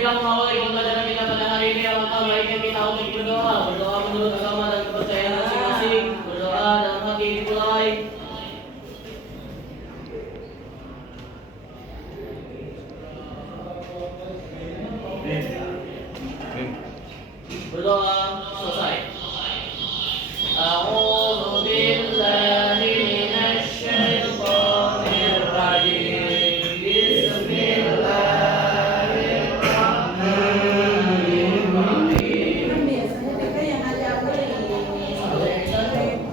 kita mengawali pembelajaran kita pada hari ini. Alangkah baiknya kita untuk berdoa. Berdoa menurut agama dan kepercayaan masing-masing. Berdoa dalam hati dimulai. Berdoa selesai. A'udzu billahi minasy syaithanir rajim. Bismillahirrahmanirrahim. Biasanya mereka yang ada apa ini?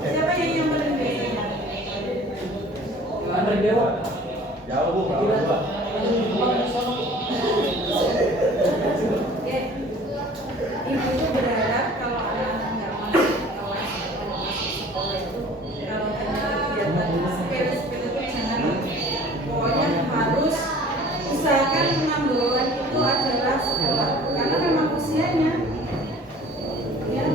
Siapa yang paling biasanya? Gimana Dewa? Jauh Bu, Pak. Oke. Ibu itu berharap kalau anak-anak nggak masuk kelas atau masuk sekolah itu kalau ada kegiatan sepele-sepele itu jangan, pokoknya harus usahakan pengambilan itu adalah sekolah karena memang usianya ya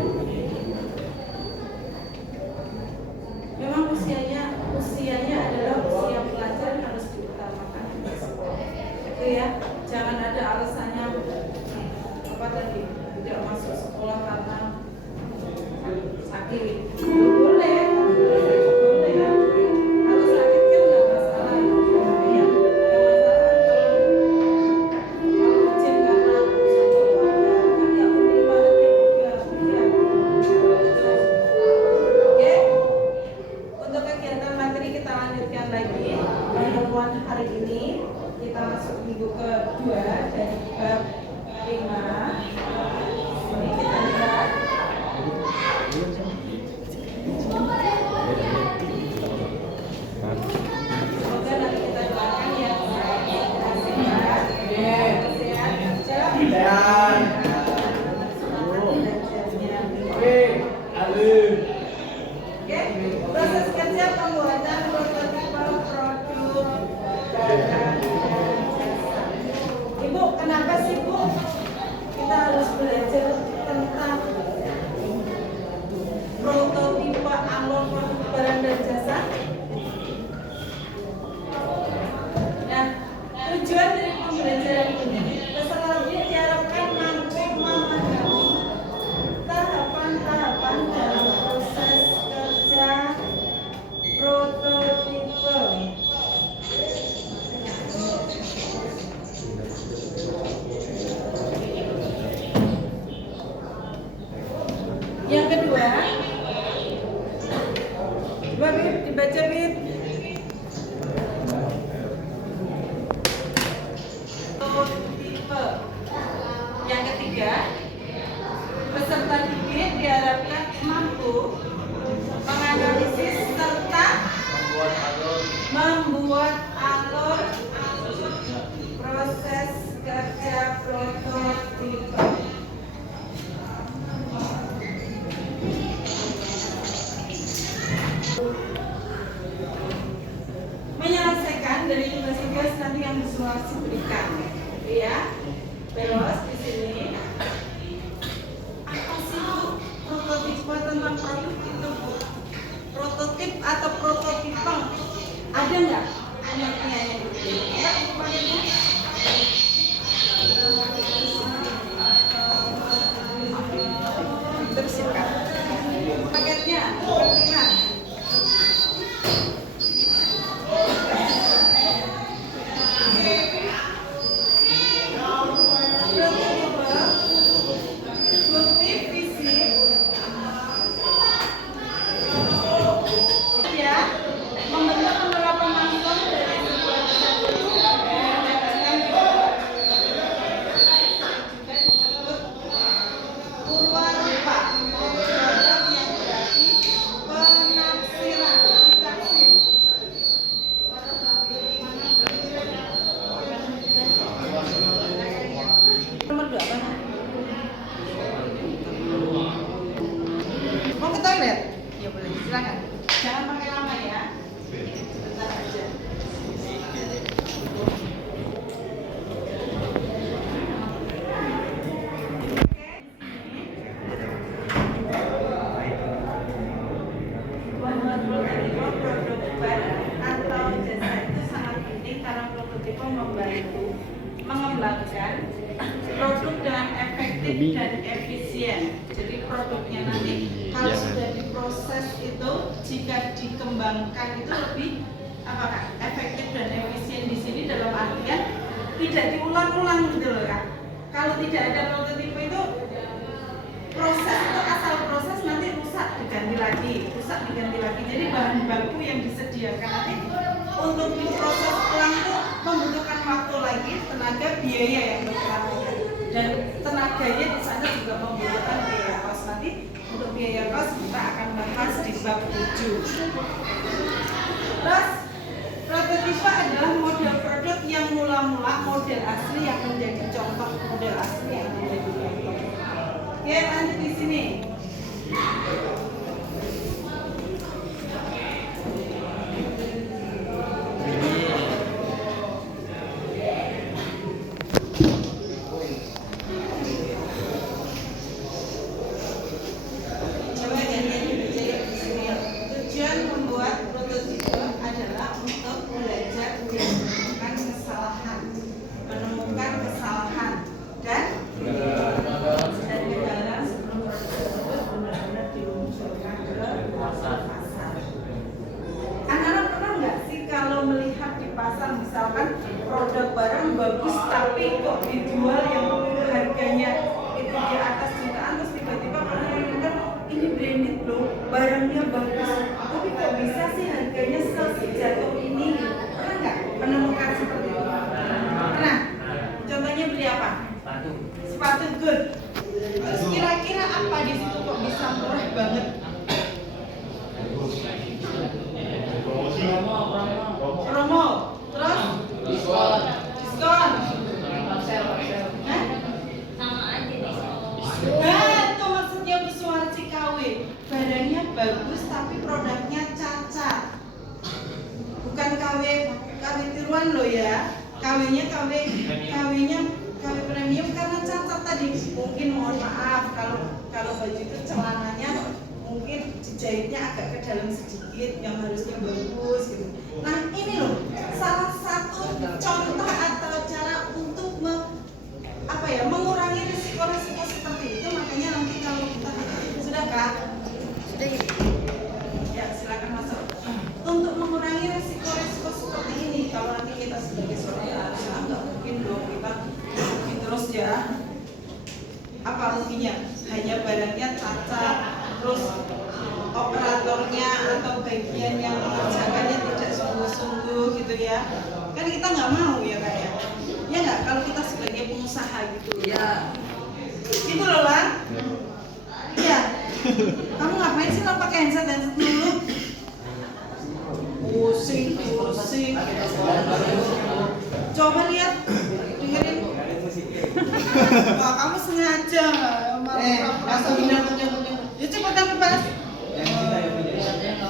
memang usianya adalah usia pelajar harus diutamakan di sekolah itu ya, jangan ada alasannya apa tadi tidak masuk sekolah karena sakit. Boleh ya. Kalau sakit kan nggak masalah. Tapi yang masalah kalau izin karena satu keluarga kan nggak menerima juga. Oke. Untuk kegiatan materi kita lanjutkan lagi. Pertemuan hari ini kita masuk minggu kedua dari bab 5. Ini kita lihat. Semoga nanti kita doakan ya sehat, sehat kerja, Oke, proses kerja pembuatan prototipe produk barang dan jasa. Ibu, kenapa sih Bu kita harus belajar tentang prototipe alur produk barang dan jasa? Nah, tujuan dari pembelajaran ini peserta diharapkan mampu memahami tahapan-tahapan dalam proses kerja prototipe. Yang kedua, coba Bib, dibaca Bib. Prototipe. Yang ketiga, peserta didik diharapkan mampu menganalisis serta membuat alur proses kerja prototipe. Menyelesaikan dari tugas-tugas nanti yang visualisasi berikan, ya. Terus di sini apa sih Bu prototipe tentang produk itu Bu? Prototip atau prototipe ada nggak pengertiannya Bu? Ada kemarinnya? Tersingkat. Paketnya pengertian. Bukti fisik ya, membentuk penerapan langsung dari sebuah kesatuan yang mendapatkan juga disebut purwarupa, produk yang berarti penafsiran, ditaksir. Nomor 2 apa? Mau ke toilet? Ya boleh, silakan. Jangan pakai lama ya. Bentar aja. Membuat prototipe produk barang atau jasa itu sangat penting karena prototipe membantu mengembangkan Jadi produknya nanti kalau sudah diproses itu jika dikembangkan itu lebih apakah efektif dan efisien di sini dalam artian tidak diulang-ulang gitu loh Kak. Kalau tidak ada prototipe itu proses itu asal proses nanti rusak diganti lagi. Jadi bahan baku yang disediakan nanti untuk diproses ulang itu membutuhkan waktu lagi, tenaga, biaya yang berkelanjutan. Dan tenaganya di sana juga membutuhkan biaya kos. Nanti untuk biaya kos kita akan bahas di bab 7. Terus prototipe adalah model produk yang mula-mula model asli yang menjadi contoh, model asli yang menjadi contoh. Oke, lanjut di sini. Coba gantian dibaca ya di sini. Tujuan membuat prototipe adalah untuk belajar menemukan kesalahan dan kendala sebelum produk tersebut benar-benar diluncurkan ke pasar. Anak-anak pernah nggak sih kalau melihat di pasar misalkan produk barang bagus tapi kok dijual yang harganya itu di atas jutaan, terus tiba-tiba kalian dengar ini branded loh, barangnya bagus, tapi kok bisa sih harganya sejatuh ini? Pernah nggak menemukan seperti itu? Pernah? Contohnya beli apa? Sepatu good. Terus kira-kira apa di situ kok bisa murah banget? Promo. Terus diskon. Hah? Sama aja nih. Nah, itu maksudnya Pesuarci KW. Barangnya bagus tapi produknya cacat. Bukan KW tiruan loh ya. KW-nya KW premium karena cacat tadi. Mungkin mohon maaf kalau baju itu celananya mungkin dijahitnya agak ke dalam sedikit yang harusnya bagus gitu. Nah, ini loh salah satu contoh atau cara untuk mengurangi risiko-risiko seperti itu. Makanya nanti kalau kita sudah Kak? Sudah ya, silakan masuk. Untuk mengurangi risiko-risiko seperti ini, kalau nanti kita sebagai seorang usaha nggak mungkin dong kita terus ya. Apa ruginya? Hanya barangnya cacat, terus operatornya atau bagian yang mengerjakannya tidak sungguh-sungguh gitu ya. Kan kita nggak mau ya Kak ya. Ya nggak, kalau kita sebagai pengusaha gitu. Iya. Gitu loh Lan. Iya. Kamu ngapain sih lo pakai handset dulu? Pusing. Coba lihat, dengerin. Wah, kamu sengaja Langsung bilang punya. ya cepetan bebas.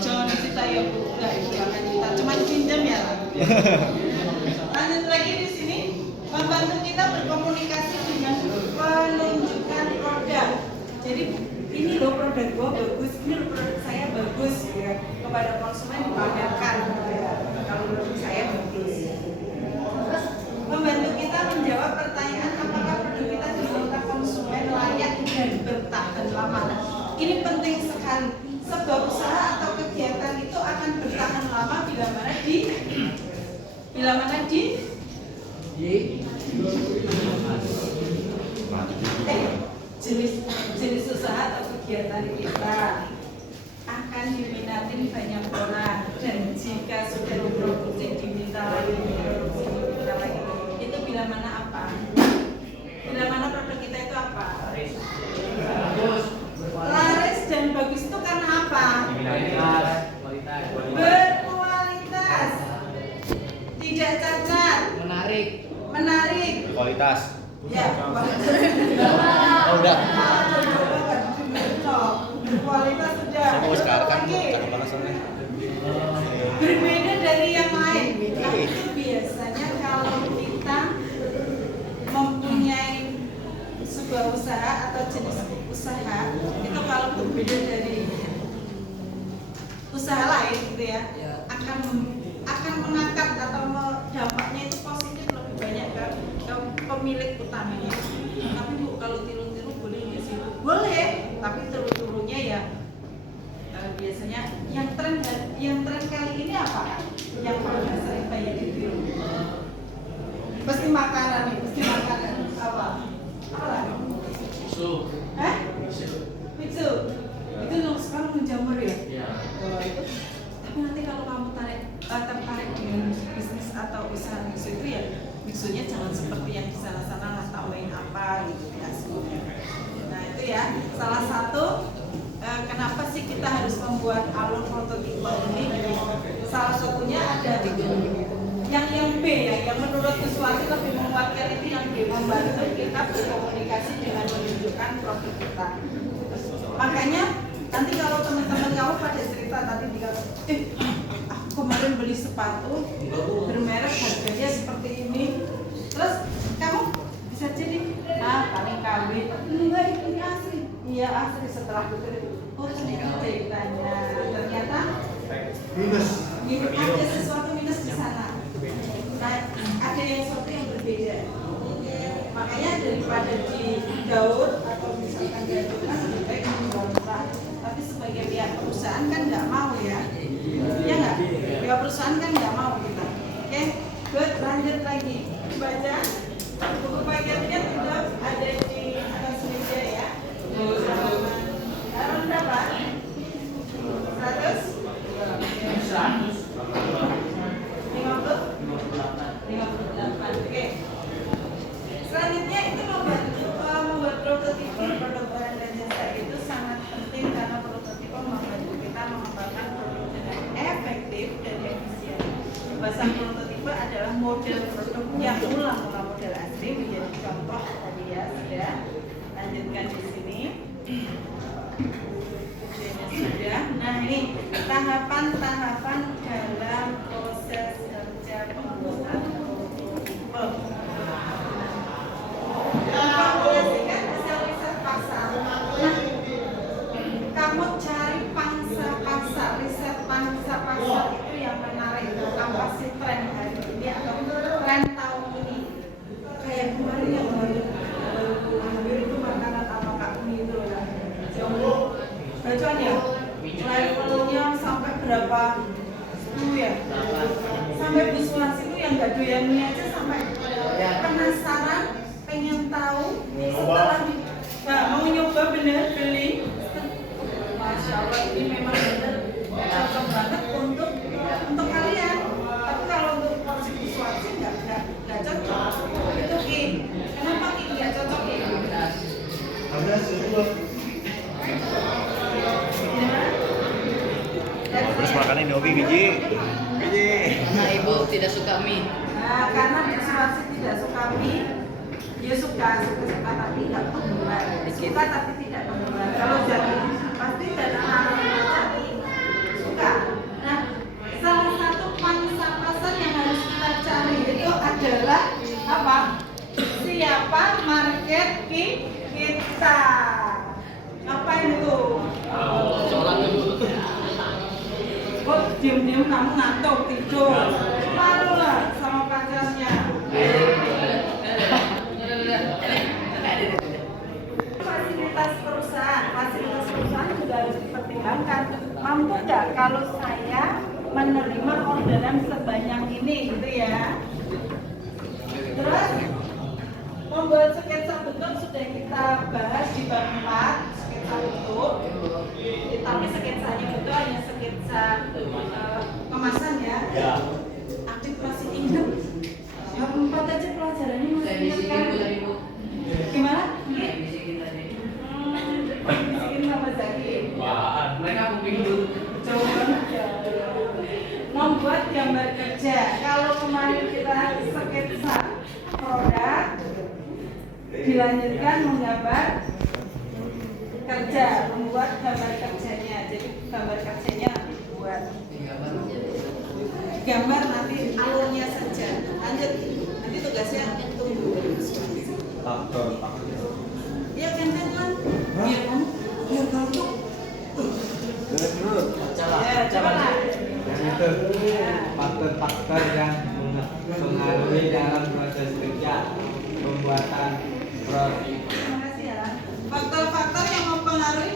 Jangan cerita ya Bu, enggak Ibu akan cerita, cuma pinjam ya. Lanjut lagi di sini, membantu kita berkomunikasi dengan penunjukan produk. Jadi ini loh produk gua bagus, ini loh produk saya bagus ya. Kepada konsumen dipamerkan ya. Kalau produk saya bagus. Terus membantu kita menjawab pertanyaan apakah produk kita di mata konsumen layak dan bertahan lama. Ini penting sekali. Sebuah usaha atau kegiatan itu akan bertahan lama bila mana jenis usaha atau kegiatan kita akan diminatin banyak orang, dan jika sudah diproduksi diminta lagi itu bila mana apa? Bila mana produk kita itu apa? Laris dan bagus itu karena apa? Berkualitas, tidak cacat, menarik, Kualitas. ya. Oh, udah. Kualitas sudah. Semua sekarang kan Lagi. mana soalnya. Berbeda dari yang lain. Nah, itu biasanya kalau kita mempunyai sebuah usaha atau jenis usaha itu kalau berbeda dari usaha lain gitu ya, akan mengangkat atau dampaknya itu positif lebih banyak ke pemilik utamanya. Tapi Bu, kalau tiru-tiru boleh nggak sih? Boleh. Tapi turu-turunya ya biasanya yang tren kali ini apa? Yang pernah sering banyak ditiru. Pasti makanan nih, pasti makanan apa? Apa? Su. Hah? Pizza. Itu yang sekarang menjamur ya? Iya. Oh, itu. Tapi nanti kalau kamu tertarik dengan bisnis atau usaha mixu itu ya mixunya jangan seperti yang di sana-sana lah tambahin apa gitu ya semuanya. Nah itu ya salah satu kenapa sih kita harus membuat alur prototipe ini? Salah satunya ada yang B ya, yang menurut Kuswati lebih menguatkan itu yang B, membantu kita berkomunikasi dengan menunjukkan profil kita. Makanya nanti kalau teman-teman kamu pada cerita tadi dikata, aku kemarin beli sepatu bermerek harganya seperti ini, terus kamu bisa jadi paling KW, enggak ini asli, iya asli setelah itu, oh ternyata ceritanya, ternyata minus ada sesuatu minus di sana. Nah, ada yang sesuatu yang berbeda. Makanya daripada di daur atau misalkan diajukan lebih baik menjual murah. Tapi sebagai pihak perusahaan kan nggak mau ya, ya nggak? Pihak perusahaan kan nggak mau kita. Oke, good. Lanjut lagi baca buku paketnya sudah ada di atas meja ya. Halaman berapa? 100? 58. Oke. Selanjutnya itu membuat prototipe produk barang dan jasa itu sangat penting karena prototipe membantu kita mengembangkan produk dengan efektif dan efisien. Bahasa prototipe adalah model produk yang ulang-ulang model asli menjadi contoh tadi ya sudah. Lanjutkan di sini. Sudah. Nah ini tahapan-tahapan dalam proses kerja pembuatan prototipe. Mengapresiasikan hasil riset pasar. Nah, kamu cari pangsa pasar, riset pangsa pasar itu yang menarik. Apa sih tren hari ini atau tren tahun ini? Kayak kemarin yang baru itu makanan apa Kak Uni itu lah. Bacuan ya? Levelnya sampai berapa? 10 ya? Sampai Bu Suwarsi itu yang gak doyan mie aja sampai penasaran, pengen tahu setelah mau nyoba bener beli. Masya Allah ini memang bener cocok banget untuk kalian. Tapi kalau untuk porsi Bu Suwarsi nggak cocok. Itu Ki. Kenapa Ki nggak cocok Ki? Ada sebuah. Terus makannya Indomie biji. Nah, Ibu tidak suka mie. Nah, karena Bu Suwarsi tidak suka mie, dia suka tapi nggak penggemar. Suka tapi tidak penggemar. Kalau jadi pasti dan anak-anak suka. Nah, salah satu pangsa pasar yang harus kita cari itu adalah apa? Siapa market kita? Ngapain itu? Sholat dulu. Kok diam-diam kamu ngantuk tidur? Malu lah sama pacarnya. Fasilitas perusahaan juga harus dipertimbangkan. Mampu nggak kalau saya menerima orderan sebanyak ini, gitu ya? Terus membuat sketsa bentuk sudah kita bahas di bab 4, sketsa bentuk. Tapi sketsanya itu hanya sketsa kemasan ya. Aktif masih ingat. Bab 4 aja pelajarannya masih ingat kan? Gimana? Bisikin sama Zaki. Mereka kuping dulu. Jauh banget ya. Membuat gambar kerja. Kalau kemarin kita sketsa produk, dilanjutkan menggambar kerja, membuat gambar kerjanya. Jadi gambar kerjanya nanti buat gambar nanti alurnya saja. Lanjut, nanti tugasnya tunggu. Iya kan? Biar kamu ya, coba lah. Itu faktor-faktor yang mempengaruhi dalam proses kerja pembuatan produk. Terima kasih ya. Faktor-faktor yang mempengaruhi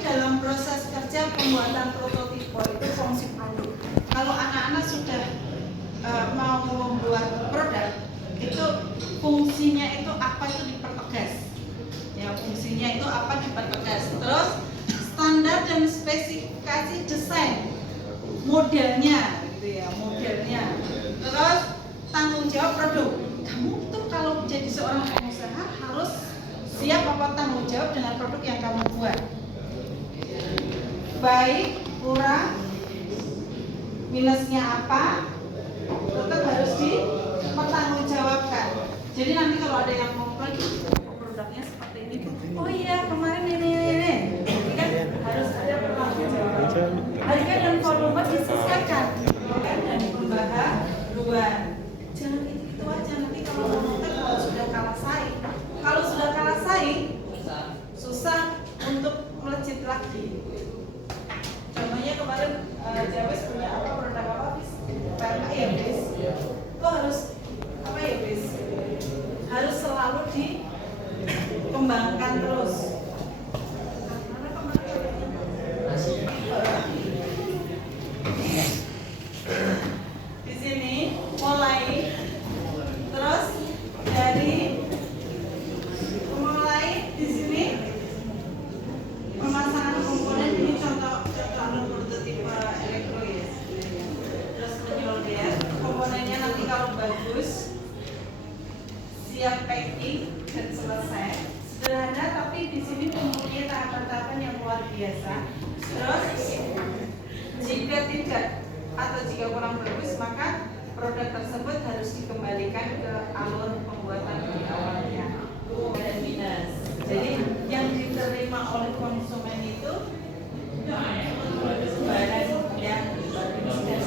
kerja pembuatan prototipe itu fungsi produk. Kalau anak-anak sudah mau membuat produk, itu fungsinya itu apa itu dipertegas. Ya, fungsinya itu apa dipertegas. Terus standar dan spesifikasi desain, modelnya, gitu ya, modelnya. Terus tanggung jawab produk. Kamu tuh kalau jadi seorang pengusaha harus siap apa tanggung jawab dengan produk yang kamu buat. Baik, kurang, minusnya apa, tetap harus dipertanggungjawabkan. Jadi nanti kalau ada yang komplain, produknya seperti ini, oh iya kemarin ini kan harus ada pertanggungjawaban. Harga dan volume disesuaikan dan pembaharuan. Jangan itu aja, nanti kalau motor kalau sudah kalah saing, susah untuk melejit lagi. Contohnya kemarin Jawes punya apa produk apa bis? PMK ya bis. Kok harus apa ya bis? Harus selalu dikembangkan terus. Di sini mulai terus dari mulai di sini pemasangan komponen ini contoh prototipe elektro ya. Terus penyelesaian komponennya nanti kalau bagus siap packing dan selesai. Sederhana tapi di sini mempunyai tahapan-tahapan yang luar biasa. Terus jika tidak atau jika kurang bagus maka produk tersebut harus dikembalikan ke alur pembuatan di awalnya. Dan minus. Jadi yang diterima oleh konsumen itu barang yang bagus dan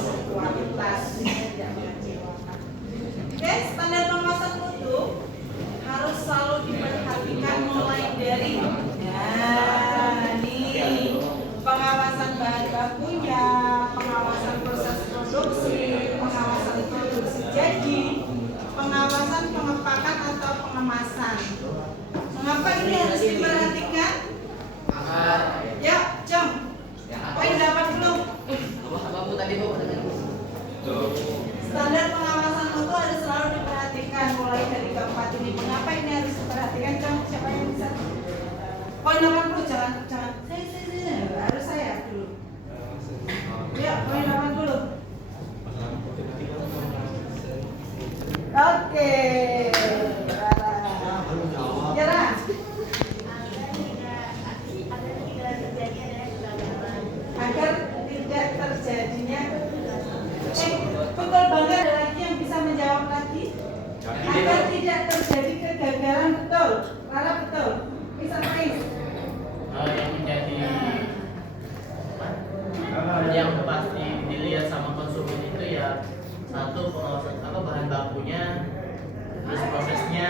berkualitas, tidak mengecewakan. Oke, standar pengawasan mutu harus selalu diperhatikan mulai dari pengawasan bahan bakunya, pengawasan proses produksi, pengawasan produksi jadi, pengawasan pengepakan atau pengemasan. Mengapa ini harus diperhatikan? Ya, jam. Poin 80. Apa tadi Bu? Standar pengawasan mutu harus selalu diperhatikan mulai dari keempat ini. Mengapa ini harus diperhatikan? Jam, siapa yang bisa? Poin 80 jangan saya harus saya dulu. Ya, poin 80. Oke. Nyerah. Agar tidak terjadinya betul banget, ada lagi yang bisa menjawab lagi agar tidak terjadi kegagalan. Betul Rara, betul bisa main Yang menjadi yang pasti dilihat sama konsumen itu ya satu pengawasan bahan bakunya, terus prosesnya,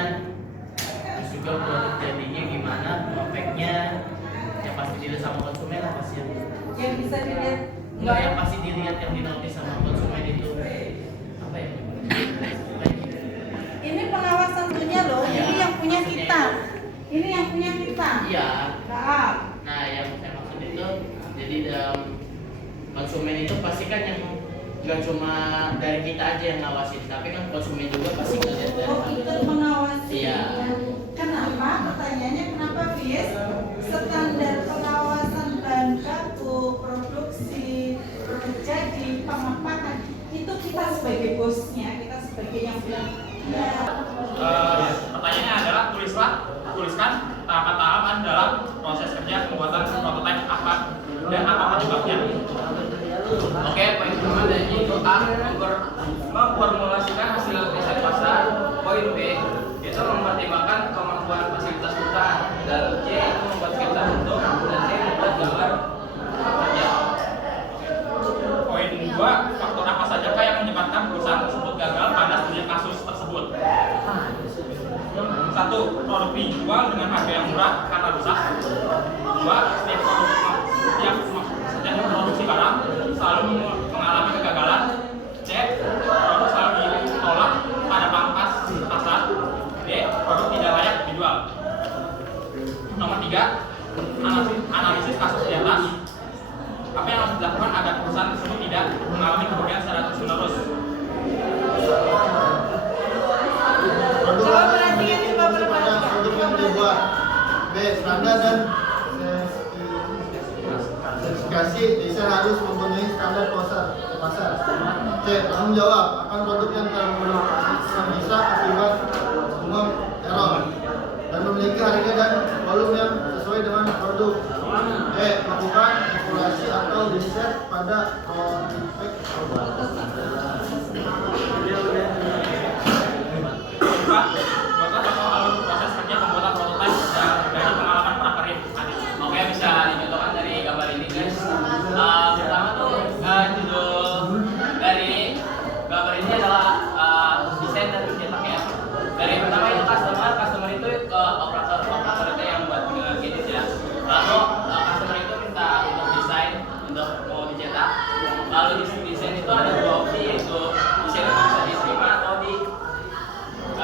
terus juga produk jadinya gimana, ngepeknya, yang pasti dilihat sama konsumen lah pasti. yang bisa dilihat. Enggak, yang pasti dilihat yang dinotis sama konsumen itu apa ya? Ini pengawasan punya loh, Iya, ini yang punya maksudnya kita. itu. Ini yang punya kita. Iya. Nah, Yang saya maksud itu jadi dalam konsumen itu pasti kan yang nggak cuma dari kita aja yang ngawasin, tapi kan konsumen juga pasti ngeliat dari ikut mengawasi. Iya. Kenapa? Pertanyaannya kenapa Fies? Standar pengawasan bahan baku, produksi, produk jadi, pengepakan itu kita sebagai bosnya, kita sebagai yang bilang. Pertanyaannya adalah tuliskan tahapan-tahapan dalam proses kerja pembuatan prototipe apa dan apa penyebabnya. Oke, poin pertama yaitu A, memformulasikan hasil riset pasar. Poin B itu mempertimbangkan kemampuan fasilitas hutan, dan C itu membuat sketsa bentuk, dan D membuat gambar kerja. Poin 2, faktor apa sajakah yang menyebabkan perusahaan tersebut gagal pada studi kasus tersebut? 1. Produk dijual dengan harga yang murah karena rusak. 2. Setiap produksi barang selalu mengalami kegagalan. C. spesifikasi desain harus memenuhi standar pasar. C. Tanggung jawab akan produk yang bisa akibat umum error dan memiliki harga dan volume yang sesuai dengan produk. E. Melakukan evaluasi atau riset pada prospek produk. Buatlah contoh alur proses kerja pembuatan prototipe dari pengalaman prakarya. Oke, bisa dicontohkan dari gambar ini guys. Pertama tuh judul dari gambar ini adalah desain dan cetak ya. Dari pertama itu customer itu ke operator itu yang buat gadget ya. Lalu customer itu minta untuk desain untuk mau dicetak. Lalu di desain itu ada dua opsi, yaitu desain itu bisa diterima atau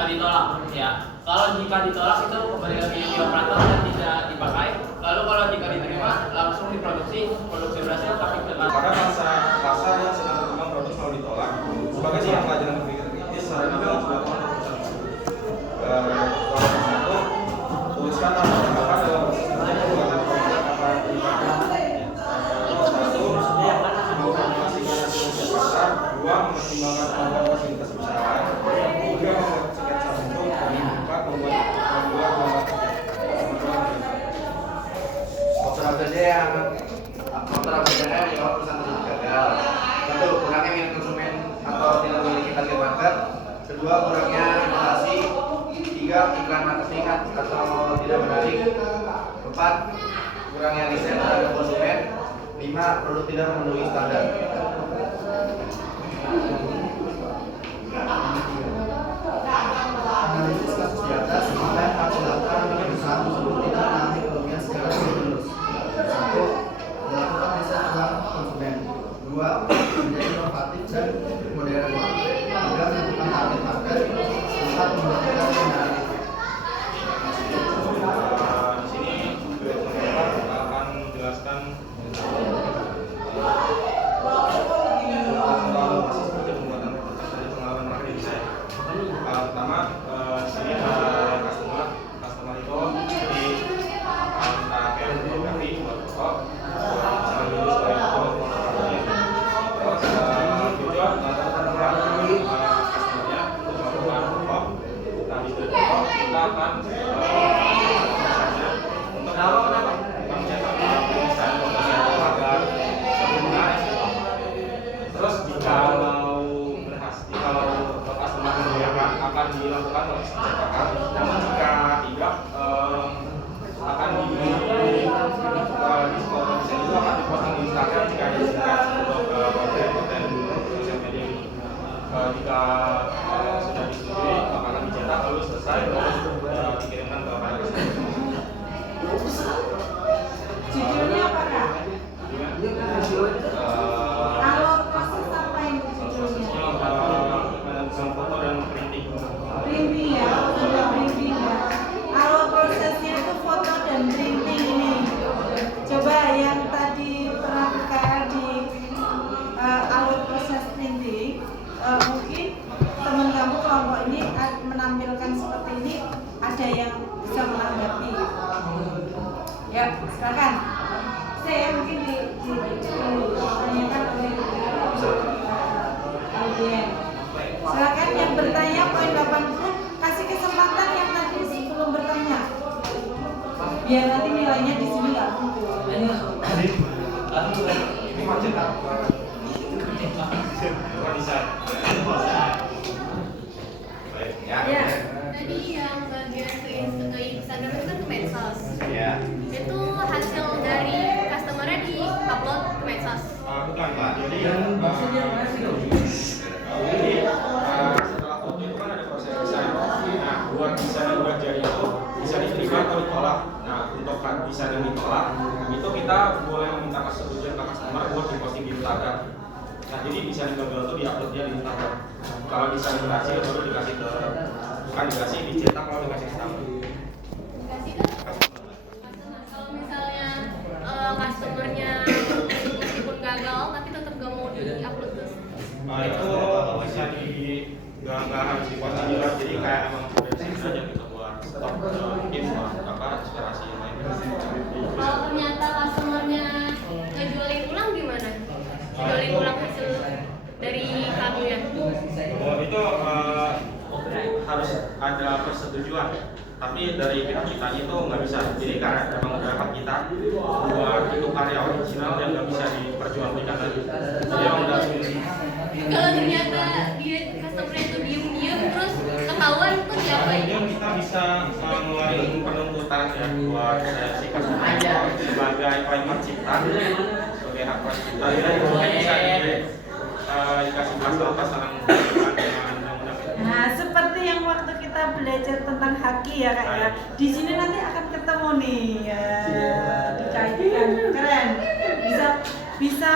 ditolak ya. Kalau jika ditolak itu kembali lagi di operator dan tidak dipakai. Lalu kalau jika diterima langsung produksi berhasil tapi dengan pada masa yang sedang berkembang produk selalu ditolak. Sebagai seorang pelajaran berpikir kritis, seharusnya dalam sebuah perusahaan satu, tuliskan apa dalam proses kerja pembuatan produk apa satu, mengkalkulasikan hasil pasar. Dua, mempertimbangkan kemampuan fasilitas perusahaan. Tiga, membuat sketsa bentuk. Dan empat, membuat Faktor berbeda jika perusahaan tersebut gagal. Satu, kurangnya minat konsumen atau tidak memiliki target market. Kedua, kurangnya inovasi. Tiga, iklan marketing atau tidak menarik. Empat, kurangnya riset terhadap konsumen. Lima, produk tidak memenuhi standar. Analisis kasus di atas apa yang harus dilakukan oleh perusahaan tersebut tidak mengalami kerugian secara terus. Satu, melakukan riset terhadap konsumen. Dua, menjadi inovatif dan modern. Tiga, menentukan target market. Empat, membuat iklan yang menarik. Di sini akan menjelaskan pertama di sini ada customer itu di kita kayak fotografi buat foto misalnya dulu sebagai foto fotonya terus tujuan customernya untuk melakukan foto. Nah di situ kita akan misalnya untuk mencetak desain fotonya agar menarik. Terus kalau customer mengiyakan akan dilakukan proses pencetakan. Namun jika tidak akan di sekolah desain itu akan diposting di Instagram jika diizinkan untuk konten sosial media ini. Jika sudah disetujui akan dicetak lalu selesai terus dikirimkan kepada customer. Judulnya apa kak? Alur proses apa yang judulnya? Dengan foto dan printing. Printing ya, sudah printing ya. Alur prosesnya itu foto dan printing ini. Coba yang tadi pernah PKL di alur proses printing, mungkin teman kamu kelompok ini menampilkan seperti ini, ada yang bisa menanggapi. Ya, silakan. Saya mungkin ditanyakan oleh audien. Silakan yang bertanya poin 80, kasih kesempatan yang tadi sebelum bertanya. Biar nanti nilainya di sini nggak kumpul. Ini macet apa? Desain. Baik, Ya. Tadi yang bagian ke Instagram itu kan ke medsos. Ya. Itu hasil dari customernya di upload ke medsos. Bukan, Pak. Jadi setelah foto itu kan ada proses desain. Nah, buat desain yang udah jadi itu bisa diterima atau ditolak. Nah, untuk desain yang ditolak itu kita boleh meminta persetujuan ke customer buat diposting di Instagram. Nah, jadi desain yang gagal itu diuploadnya di Instagram. Kalau desain berhasil baru dikasih ke bukan dikasih dicetak lalu dikasih ke customer. Dikasih ke customer. Kalau misalnya customernya meskipun gagal tapi tetap gak mau di-upload terus. Nah, itu bisa nggak harus diposting juga. Jadi kayak emang udah desain aja kita buat stok mungkin buat apa inspirasi yang lain. Kalau ternyata customernya ngejualin dari kalian? Oh, itu harus ada persetujuan. Tapi dari pihak kita itu nggak bisa. Jadi karena memang udah hak kita buat itu karya original yang nggak bisa diperjualbelikan lagi. Jadi emang udah Kalau ternyata dia customer itu diem-diem terus ketahuan tuh diapain? kemudian kita bisa ngeluarin penuntutan ya buat si customer sebagai private cipta, sebagai hak cipta. Jadi mungkin bisa dikasih pasal-pasal yang dengan undang-undang. Nah, seperti yang waktu kita belajar tentang haki ya Kak ya. Di sini nanti akan ketemu nih ya, dikaitkan keren. Bisa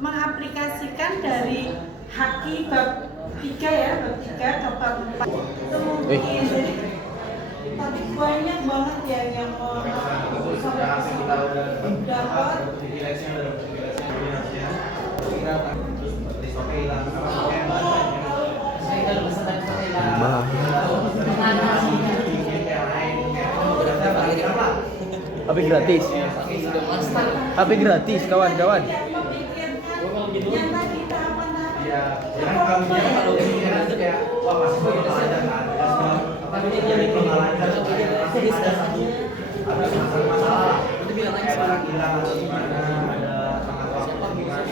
mengaplikasikan dari haki bab 3 ya, bab 3 ke bab 4. Itu mungkin jadi tapi banyak banget ya yang mau dapat HP gratis. HP gratis kawan-kawan. yang tadi tahapan-tahapan Ya, jangan kalau itu kayak wah masih belum ada kan. Tapi dia jadi pengalaman ada satu ada masalah. Itu bilang aja barang hilang atau gimana, ada sangat waktu gimana.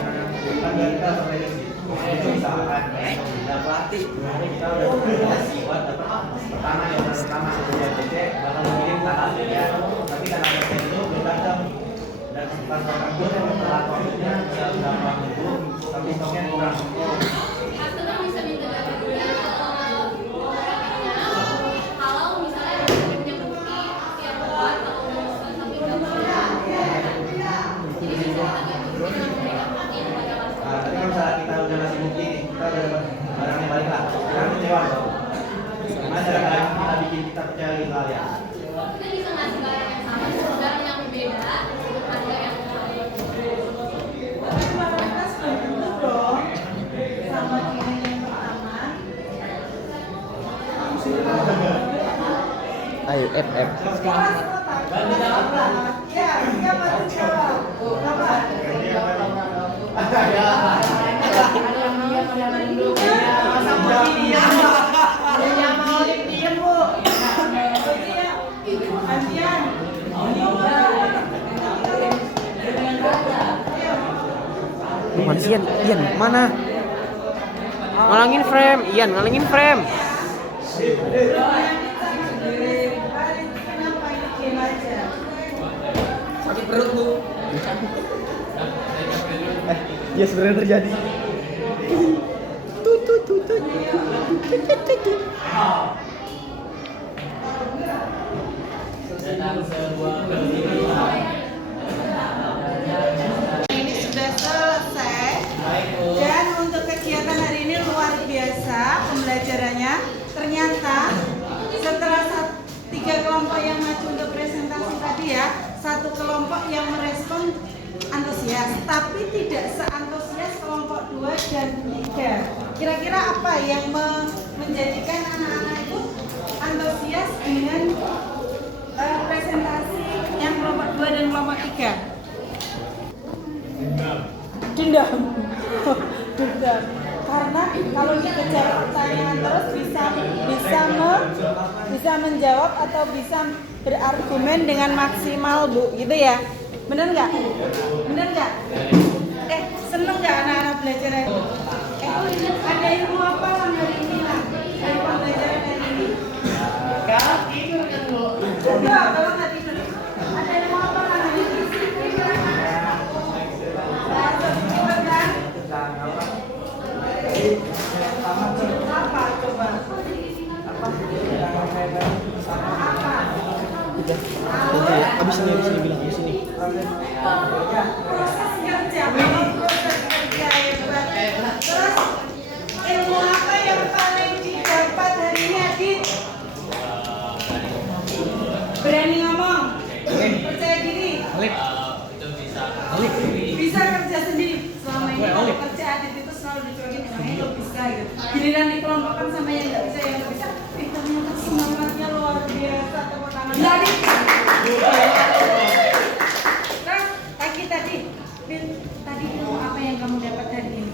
Kan kita sampai ke situ. Itu misalkan udah pelatih, kita udah komunikasi buat pertama yang pertama sebelum JC bakal mengirim tanggal ya. Tapi tanggal JC itu bergantung dan pas orang pun yang telah waktunya bisa berapa minggu tapi stoknya kurang. Customer bisa minta dari dia kalau misalnya punya bukti yang kuat atau tapi nggak punya. Jadi bisa agak bukti yang memberikan bukti kepada customer. Tapi kalau misalnya kita udah ngasih bukti nih, kita udah dapat barangnya balik lah. Sekarang kecewa dong. Gimana cara kita bikin kita percaya lagi kalian? Kita bisa ngasih barang yang sama, barang yang berbeda, harga yang tapi mayoritas belum tentu dong sama dengan yang pertama. Ayo FF. Sekolah ya, dia mau jawab. Bapak. Mana sih Ian? Mana? Ngalangin frame, Ian ngalangin frame. Sakit perut bu. Ya sebenarnya terjadi. Ini sudah selesai dan untuk kegiatan hari ini luar biasa pembelajarannya. Ternyata setelah 3 kelompok yang maju untuk presentasi tadi ya, 1 kelompok yang merespon antusias, tapi tidak seantusias kelompok 2 dan 3. Kira-kira apa yang menjadikan anak-anak itu antusias dengan presentasi yang kelompok 2 dan kelompok 3? Dendam. Dendam. Karena kalau dikejar pertanyaan terus bisa menjawab atau bisa berargumen dengan maksimal bu, gitu ya? Bener nggak? Bener nggak? Seneng nggak anak-anak belajar hari ini? Ada ilmu apa lah hari ini lah dari pembelajaran hari ini? Kalau tidur kan bu? Enggak, kalau nggak tidur. Ada ilmu apa lah hari ini? Apa coba? Abis ini bilang abis ini. Proses kerja, proses kerja hebat. Terus ilmu apa yang paling didapat hari ini Adit? Berani ngomong, percaya diri, bisa kerja sendiri. Selama ini kalau kerja Adit itu selalu dicuekin, emangnya lo bisa gitu. Giliran dikelompokkan sama yang nggak bisa, ternyata semangatnya luar biasa. Tepuk tangan. Adit. Terus tadi ilmu apa yang kamu dapat hari ini?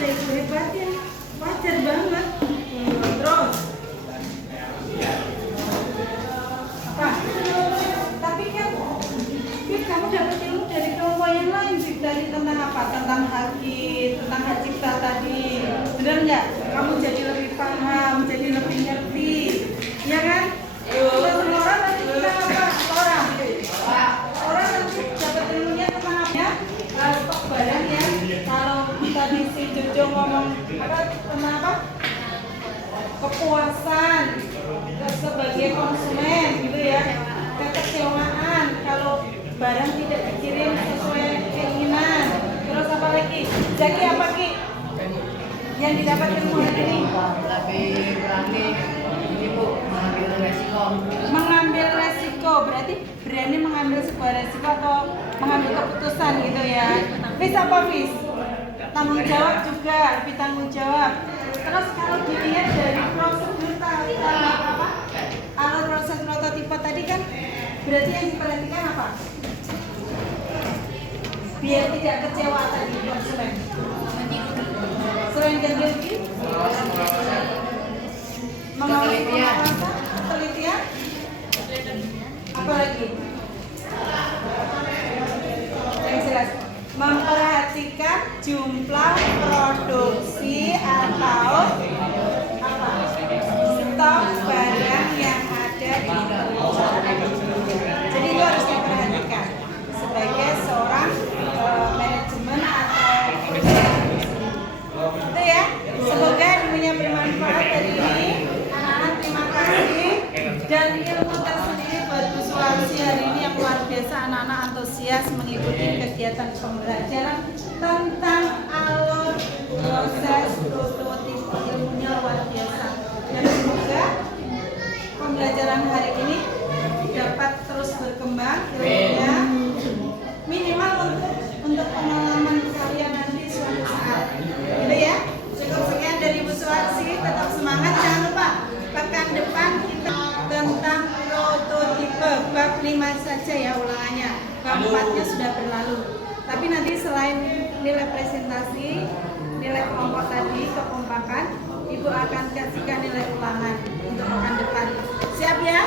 sudah ibu hebatin, wajar banget. Terus apa? Tapi kan Bib, kamu dapat ilmu dari kelompok yang lain, Bib, dari tentang apa? Tentang haki, tentang hak cipta tadi. Benar nggak? Kamu jadi lebih paham, jadi lebih ngerti, ya kan? Terus orang nanti kita apa? Orang nanti dapat ilmunya tentang apa? Stok barang ya. Kalau tadi si Jojo ngomong apa tentang apa? Kepuasan sebagai konsumen gitu ya, kekecewaan kalau barang tidak dikirim sesuai keinginan. Terus apa lagi? Jadi apa Ki yang didapat ilmu hari ini? Lebih berani ini Bu, mengambil resiko. Mengambil resiko, berarti berani mengambil sebuah resiko atau mengambil keputusan gitu ya. Fis apa Fis? Tanggung jawab juga, lebih tanggung jawab. Terus kalau dilihat dari prosedur apa? Alur proses prototipe tadi kan berarti yang diperhatikan apa? Biar tidak kecewa tadi konsumen. Selain ganti rugi, mengawasi pengawasan, penelitian, apa lagi? Yang jelas, memperhatikan jumlah produksi atau apa? Stok barang yang ada di perusahaan. Jadi itu harus diperhatikan sebagai seorang manajemen atau itu ya. Semoga ilmunya bermanfaat hari ini. Anak-anak terima kasih dan ilmu tersendiri buat Bu Sulawesi hari ini yang luar biasa. Anak-anak antusias mengikuti kegiatan pembelajaran tentang alur proses prototipe, ilmunya luar biasa. Dan semoga pembelajaran hari ini dapat terus berkembang ilmunya, minimal untuk pengalaman kalian nanti suatu saat. Gitu ya. Cukup sekian dari Bu Suwarsi, tetap semangat. Jangan lupa pekan depan kita tentang prototipe bab 5 saja ya ulangannya. Bab 4-nya sudah berlalu. Tapi nanti selain nilai presentasi, nilai kelompok tadi, kekompakan, Ibu akan kasihkan nilai ulangan untuk pekan depan. Siap ya?